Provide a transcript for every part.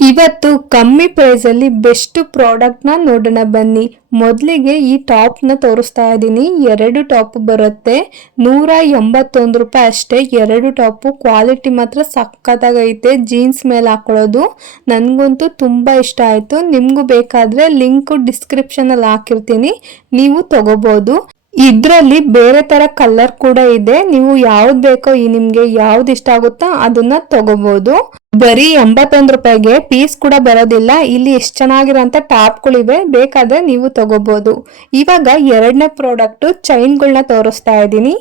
ಇವತ್ತು ಕಮ್ಮಿ ಪ್ರೈಸ್ ಅಲ್ಲಿ ಬೆಸ್ಟ್ ಪ್ರಾಡಕ್ಟ್ ನ ನೋಡೋಣ ಬನ್ನಿ. ಮೊದಲಿಗೆ ಈ ಟಾಪ್ ನ ತೋರಿಸ್ತಾ ಇದ್ದೀನಿ. 2 ಟಾಪ್ ಬರುತ್ತೆ, 181 ರೂಪಾಯಿ ಅಷ್ಟೇ. 2 ಟಾಪ್ ಕ್ವಾಲಿಟಿ ಮಾತ್ರ ಸಕ್ಕತ್ತಾಗೈತೆ. ಜೀನ್ಸ್ ಮೇಲೆ ಹಾಕೊಳ್ಳೋದು ನನ್ಗಂತೂ ತುಂಬಾ ಇಷ್ಟ ಆಯ್ತು. ನಿಮ್ಗೂ ಬೇಕಾದ್ರೆ ಲಿಂಕ್ ಡಿಸ್ಕ್ರಿಪ್ಷನ್ ಅಲ್ಲಿ ಹಾಕಿರ್ತೀನಿ, ನೀವು ತಗೋಬಹುದು. ಇದ್ರಲ್ಲಿ ಬೇರೆ ತರ ಕಲರ್ ಕೂಡ ಇದೆ. ನೀವು ಯಾವ್ದು ಬೇಕೋ ನಿಮ್ಗೆ ಯಾವ್ದು ಇಷ್ಟ ಆಗುತ್ತೋ ಅದನ್ನ ತಗೋಬಹುದು. ಬರೀ 81 ರೂಪಾಯಿಗೆ ಪೀಸ್ ಕೂಡ ಬರೋದಿಲ್ಲ. ಇಲ್ಲಿ ಎಷ್ಟು ಚೆನ್ನಾಗಿರೋಂಥ ಟಾಪ್ಗಳಿವೆ, ಬೇಕಾದ್ರೆ ನೀವು ತಗೋಬಹುದು. ಇವಾಗ ಎರಡನೇ ಪ್ರಾಡಕ್ಟ್ ಚೈನ್ಗಳನ್ನ ತೋರಿಸ್ತಾ ಇದ್ದೀನಿ.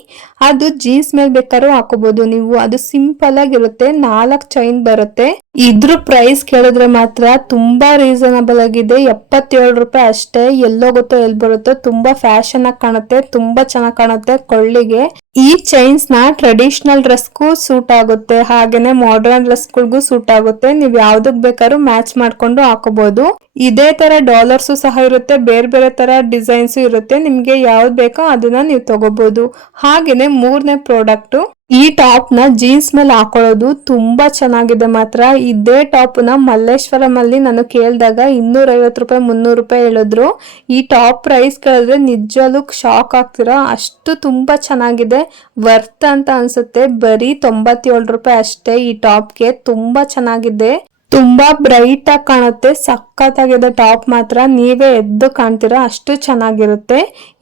ಅದು ಜೀನ್ಸ್ ಮೇಲೆ ಬೇಕಾದ್ರೂ ಹಾಕೋಬಹುದು ನೀವು. ಅದು ಸಿಂಪಲ್ ಆಗಿರುತ್ತೆ, 4 ಚೈನ್ ಬರುತ್ತೆ. ಇದ್ರ ಪ್ರೈಸ್ ಕೇಳಿದ್ರೆ ಮಾತ್ರ ತುಂಬಾ ರೀಸನಬಲ್ ಆಗಿದೆ. 77 ರೂಪಾಯಿ ಅಷ್ಟೇ. ಎಲ್ಲೋಗುತ್ತೋ ಎಲ್ಲಿ ಬರುತ್ತೋ, ತುಂಬಾ ಫ್ಯಾಷನ್ ಆಗಿ ಕಾಣುತ್ತೆ, ತುಂಬಾ ಚೆನ್ನಾಗಿ ಕಾಣುತ್ತೆ ಕೊಳ್ಳಿಗೆ. ಈ ಚೈನ್ಸ್ ನ ಟ್ರೆಡಿಷನಲ್ ಡ್ರೆಸ್ಗೂ ಸೂಟ್ ಆಗುತ್ತೆ, ಹಾಗೇನೆ ಮಾಡರ್ನ್ ಡ್ರೆಸ್ಗಳಿಗೂ ಸೂಟ್ ಆಗುತ್ತೆ. ನೀವು ಯಾವ್ದಕ್ ಬೇಕಾದ್ರೂ ಮ್ಯಾಚ್ ಮಾಡ್ಕೊಂಡು ಹಾಕೋಬಹುದು. ಇದೇ ತರ ಡಾಲರ್ಸ್ ಸಹ ಇರುತ್ತೆ, ಬೇರೆ ಬೇರೆ ತರ ಡಿಸೈನ್ಸ್ ಇರುತ್ತೆ. ನಿಮ್ಗೆ ಯಾವ್ದು ಬೇಕೋ ಅದನ್ನ ನೀವು ತಗೋಬಹುದು. ಹಾಗೇನೆ ಮೂರನೇ ಪ್ರಾಡಕ್ಟ್, ಈ ಟಾಪ್ ನ ಜೀನ್ಸ್ ಮೇಲೆ ಹಾಕೊಳ್ಳೋದು ತುಂಬಾ ಚೆನ್ನಾಗಿದೆ ಮಾತ್ರ. ಇದೇ ಟಾಪ್ ನ ಮಲ್ಲೇಶ್ವರಂ ಅಲ್ಲಿ ನಾನು ಕೇಳಿದಾಗ 250 ರೂಪಾಯಿ 300 ರೂಪಾಯಿ ಹೇಳಿದ್ರು. ಈ ಟಾಪ್ ಪ್ರೈಸ್ ಕೇಳಿದ್ರೆ ನಿಜವಾಗ್ಲೂ ಶಾಕ್ ಆಗ್ತೀರಾ, ಅಷ್ಟು ತುಂಬಾ ಚೆನ್ನಾಗಿದೆ. ವರ್ತ್ ಅಂತ ಅನ್ಸುತ್ತೆ. ಬರೀ 97 ರೂಪಾಯಿ ಅಷ್ಟೇ. ಈ ಟಾಪ್ಗೆ ತುಂಬಾ ಚೆನ್ನಾಗಿದೆ, ತುಂಬಾ ಬ್ರೈಟ್ ಆಗಿ ಕಾಣುತ್ತೆ. ಸಖತ್ತಾಗಿದೆ ಟಾಪ್ ಮಾತ್ರ, ನೀವೇ ಎದ್ದು ಕಾಣ್ತೀರಾ, ಅಷ್ಟು ಚೆನ್ನಾಗಿರುತ್ತೆ.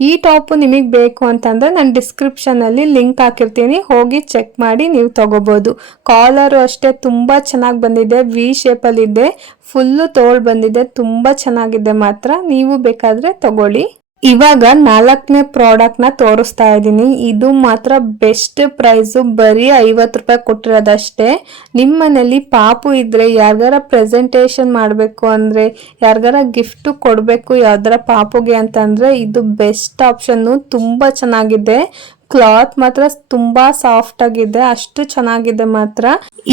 ಈ ಟಾಪ್ ನಿಮಗೆ ಬೇಕು ಅಂತಂದ್ರೆ ನಾನು ಡಿಸ್ಕ್ರಿಪ್ಷನ್ ಅಲ್ಲಿ ಲಿಂಕ್ ಹಾಕಿರ್ತೀನಿ, ಹೋಗಿ ಚೆಕ್ ಮಾಡಿ ನೀವು ತಗೋಬಹುದು. ಕಾಲರ್ ಅಷ್ಟೇ ತುಂಬಾ ಚೆನ್ನಾಗಿ ಬಂದಿದೆ, ವಿ ಶೇಪ್ ಅಲ್ಲಿ ಇದೆ, ಫುಲ್ಲು ತೋಳ್ ಬಂದಿದೆ, ತುಂಬಾ ಚೆನ್ನಾಗಿದೆ ಮಾತ್ರ. ನೀವು ಬೇಕಾದ್ರೆ ತಗೊಳ್ಳಿ. ಇವಾಗ 4ನೇ ಪ್ರಾಡಕ್ಟ್ ನ ತೋರಿಸ್ತಾ ಇದ್ದೀನಿ. ಇದು ಮಾತ್ರ ಬೆಸ್ಟ್ ಪ್ರೈಸ್, ಬರೀ 50 ರೂಪಾಯಿ ಕೊಟ್ಟಿರೋದಷ್ಟೇ. ನಿಮ್ಮ ಮನೇಲಿ ಪಾಪು ಇದ್ರೆ, ಯಾರಿಗಾರ ಪ್ರೆಸೆಂಟೇಶನ್ ಮಾಡಬೇಕು ಅಂದ್ರೆ, ಯಾರಿಗಾರ ಗಿಫ್ಟ್ ಕೊಡಬೇಕು ಯಾವ್ದಾರ ಪಾಪುಗೆ ಅಂತಂದ್ರೆ ಇದು ಬೆಸ್ಟ್ ಆಪ್ಷನ್. ತುಂಬಾ ಚೆನ್ನಾಗಿದೆ. ಕ್ಲಾತ್ ಮಾತ್ರ ತುಂಬಾ ಸಾಫ್ಟ್ ಆಗಿದೆ, ಅಷ್ಟು ಚೆನ್ನಾಗಿದೆ ಮಾತ್ರ.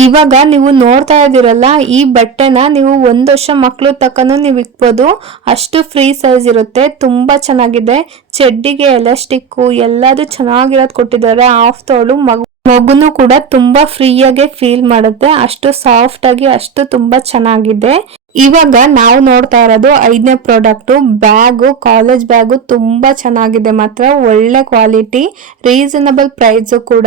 ಇವಾಗ ನೀವು ನೋಡ್ತಾ ಇದ್ದೀರಲ್ಲ, ಈ ಬಟ್ಟೆನ ನೀವು 1 ವರ್ಷ ಮಕ್ಳು ತಕ್ಕನು ನೀವು ಇಕ್ಬೋದು, ಅಷ್ಟು ಫ್ರೀ ಸೈಜ್ ಇರುತ್ತೆ. ತುಂಬಾ ಚೆನ್ನಾಗಿದೆ. ಚಡ್ಡಿಗೆ ಎಲಾಸ್ಟಿಕ್ ಎಲ್ಲದು ಚೆನ್ನಾಗಿರೋದು ಕೊಟ್ಟಿದ್ದಾರೆ. ಹಾಫ್ ತೋಳು ಮಗುನು ಕೂಡ ತುಂಬಾ ಫ್ರೀಯಾಗಿ ಫೀಲ್ ಮಾಡುತ್ತೆ, ಅಷ್ಟು ಸಾಫ್ಟ್ ಆಗಿ, ಅಷ್ಟು ತುಂಬಾ ಚೆನ್ನಾಗಿದೆ. ಇವಾಗ ನಾವು ನೋಡ್ತಾ ಇರೋದು 5ನೇ ಪ್ರಾಡಕ್ಟ್, ಬ್ಯಾಗು, ಕಾಲೇಜ್ ಬ್ಯಾಗು ತುಂಬಾ ಚೆನ್ನಾಗಿದೆ ಮಾತ್ರ. ಒಳ್ಳೆ ಕ್ವಾಲಿಟಿ, ರೀಸನಬಲ್ ಪ್ರೈಸ್ ಕೂಡ.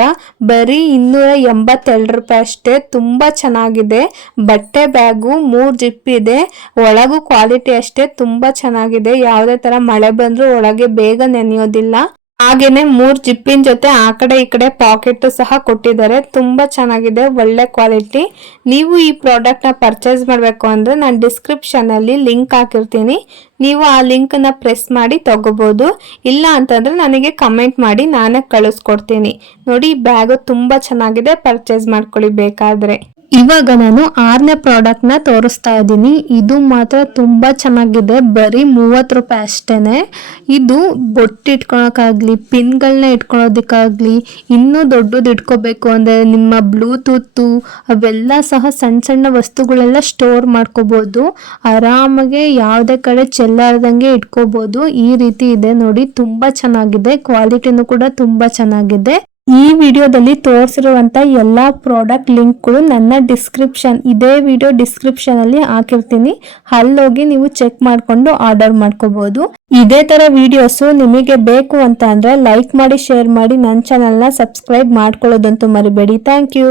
ಬರೀ 282 ರೂಪಾಯಿ ಅಷ್ಟೇ. ತುಂಬಾ ಚೆನ್ನಾಗಿದೆ. ಬಟ್ಟೆ ಬ್ಯಾಗು 3 ಜಿಪ್ ಇದೆ, ಒಳಗೂ ಕ್ವಾಲಿಟಿ ಅಷ್ಟೇ ತುಂಬಾ ಚೆನ್ನಾಗಿದೆ. ಯಾವುದೇ ತರ ಮಳೆ ಬಂದ್ರೂ ಒಳಗೆ ಬೇಗ ನೆನೆಯೋದಿಲ್ಲ. ಹಾಗೇನೆ 3 ಜಿಪ್ಪಿನ ಜೊತೆ ಆ ಕಡೆ ಈ ಕಡೆ ಪಾಕೆಟ್ ಸಹ ಕೊಟ್ಟಿದ್ದಾರೆ. ತುಂಬಾ ಚೆನ್ನಾಗಿದೆ, ಒಳ್ಳೆ ಕ್ವಾಲಿಟಿ. ನೀವು ಈ ಪ್ರಾಡಕ್ಟ್ ನ ಪರ್ಚೇಸ್ ಮಾಡಬೇಕು ಅಂದ್ರೆ ನಾನು ಡಿಸ್ಕ್ರಿಪ್ಷನ್ ಅಲ್ಲಿ ಲಿಂಕ್ ಹಾಕಿರ್ತೀನಿ, ನೀವು ಆ ಲಿಂಕ್ ನ ಪ್ರೆಸ್ ಮಾಡಿ ತಗೋಬಹುದು. ಇಲ್ಲ ಅಂತಂದ್ರೆ ನನಗೆ ಕಮೆಂಟ್ ಮಾಡಿ, ನಾನೇ ಕಳಿಸ್ಕೊಡ್ತೀನಿ. ನೋಡಿ, ಬ್ಯಾಗ್ ತುಂಬಾ ಚೆನ್ನಾಗಿದೆ, ಪರ್ಚೇಸ್ ಮಾಡ್ಕೊಳ್ಳಿ ಬೇಕಾದ್ರೆ. ಇವಾಗ ನಾನು 6ನೇ ಪ್ರಾಡಕ್ಟ್ ನ ತೋರಿಸ್ತಾ ಇದ್ದೀನಿ. ಇದು ಮಾತ್ರ ತುಂಬಾ ಚೆನ್ನಾಗಿದೆ, ಬರೀ 30 ರೂಪಾಯಿ ಅಷ್ಟೇನೆ. ಇದು ಬೊಟ್ಟು ಇಟ್ಕೊಳಕ್ಕಾಗ್ಲಿ, ಪಿನ್ಗಳನ್ನ ಇಟ್ಕೊಳ್ಳೋದಕ್ಕಾಗ್ಲಿ, ಇನ್ನೂ ದೊಡ್ಡದು ಇಟ್ಕೋಬೇಕು ಅಂದ್ರೆ ನಿಮ್ಮ ಬ್ಲೂಟೂತ್ ಅವೆಲ್ಲ ಸಹ ಸಣ್ಣ ಸಣ್ಣ ವಸ್ತುಗಳೆಲ್ಲ ಸ್ಟೋರ್ ಮಾಡ್ಕೋಬಹುದು. ಆರಾಮಾಗಿ ಯಾವುದೇ ಕಡೆ ಚೆಲ್ಲಾರ್ದಂಗೆ ಇಟ್ಕೋಬಹುದು. ಈ ರೀತಿ ಇದೆ ನೋಡಿ, ತುಂಬಾ ಚೆನ್ನಾಗಿದೆ. ಕ್ವಾಲಿಟಿನೂ ಕೂಡ ತುಂಬಾ ಚೆನ್ನಾಗಿದೆ. ಈ ವಿಡಿಯೋದಲ್ಲಿ ತೋರಿಸಿರುವಂತ ಎಲ್ಲಾ ಪ್ರಾಡಕ್ಟ್ ಲಿಂಕ್ಗಳು ನನ್ನ ಡಿಸ್ಕ್ರಿಪ್ಷನ್, ಇದೇ ವಿಡಿಯೋ ಡಿಸ್ಕ್ರಿಪ್ಷನ್ ಅಲ್ಲಿ ಹಾಕಿರ್ತೀನಿ, ಅಲ್ಲೋಗಿ ನೀವು ಚೆಕ್ ಮಾಡ್ಕೊಂಡು ಆರ್ಡರ್ ಮಾಡ್ಕೋಬಹುದು. ಇದೇ ತರ ವಿಡಿಯೋಸ್ ನಿಮಗೆ ಬೇಕು ಅಂತ ಅಂದ್ರೆ ಲೈಕ್ ಮಾಡಿ, ಶೇರ್ ಮಾಡಿ, ನನ್ನ ಚಾನೆಲ್ನ ಸಬ್ಸ್ಕ್ರೈಬ್ ಮಾಡ್ಕೊಳ್ಳೋದಂತೂ ಮರಿಬೇಡಿ. Thank you.